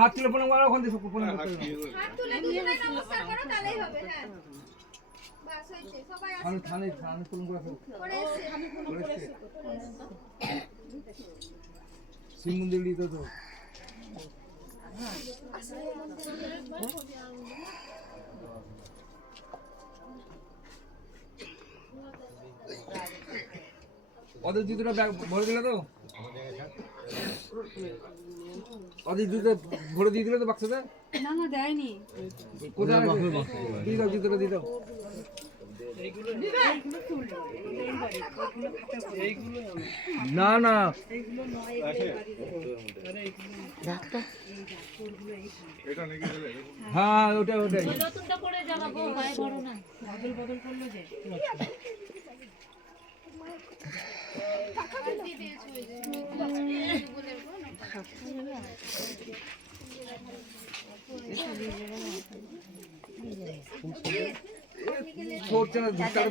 হাত তুলে প্রণাম করো, ওখান থেকে প্রণাম করতে হবে। হাত তুলে দুজনে নমস্কার করো তাহলেই হবে। হ্যাঁ বাস হয়েছে, সবাই আসুন। থানে প্রণাম করে করেছে শিব মন্দির দিতে তো ওদের জুতোটা ভরে দিলে তো, ওদের জুতো ভরে দিয়ে দিলে তো বাক্সতে? না না দেয়নি। কোথায় দিয়ে দাও, জুতোটা দিয়ে দাও। না না হ্যাঁ ওটাই ওটাই নতুনটা পরে জামাবো হয় বড় না বদল বদল করলো যে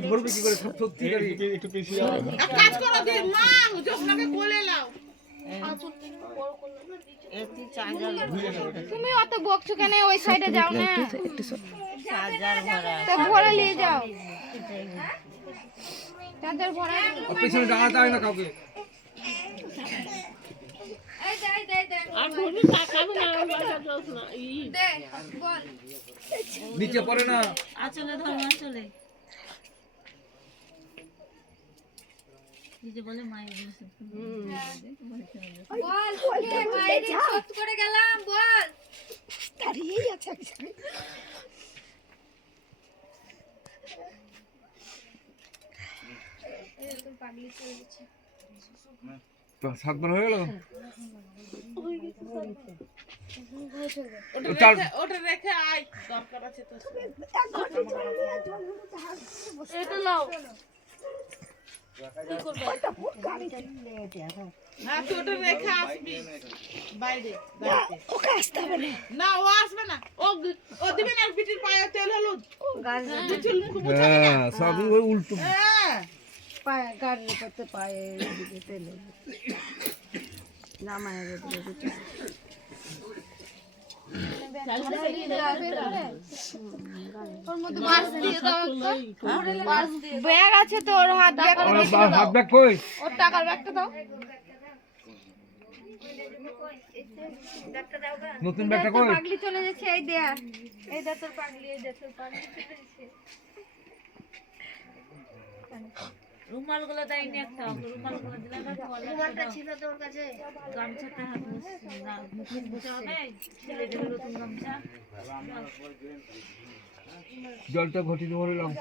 ধরবে কি করে সত্যি একটু পিছিয়ে কাজ করো দি মা জোসনাকে কোলে নাও। তুমি অত বকছো কেন? ওই সাইডে যাও না, তো ভরে নিয়ে যাও। চাদর ভরা পিছনে দাঁড়াতে হয় না কাউকে। নিচে পড়ে না, আঁচলে ধর আঁচলে নিজে বলে মায়ের বল ওকে বাইরে সত করে গেলাম বল দাঁড়িয়েই আছে এরকম পাগলি চলে গেছে। সাতবার হয়ে গেল। ওটা রেখে আয়, দরকার আছে তো। এটা নাও হ্যাঁ তুই ওটা রেখে আসবি বাইরে ওকে আসতে হবে না। ও আসবে না, ও দিবে না বিটির পায়ে তেল হলুদ চুল মুখ মুছে দিবে। হ্যাঁ সবই ওই উল্টো। হ্যাঁ পায়ে গাড়ির করতে পায়ে দিকে তেলে নামায় দিকে ব্যাগ আছে তো, ওর হাত ব্যাগ হাত ব্যাগ কই? ওর টাকার ব্যাগটা দাও। নতুন ব্যাগটা কই? পাগলি চলে যাচ্ছে, এই দেয়া, এই দে তোর পাগলি, এই দে তোর পাগলি চলে যাচ্ছে। রুমাল গুলো দেয়নি একটা, রুমাল গুলো দিলে না, রুমালটা ছিল তোর কাছে? গামছাটা হাত মুখে মুছে হবে, ছেলে দেবে নতুন গামছা। জলটা ঘটি দিয়ে ভরলাম।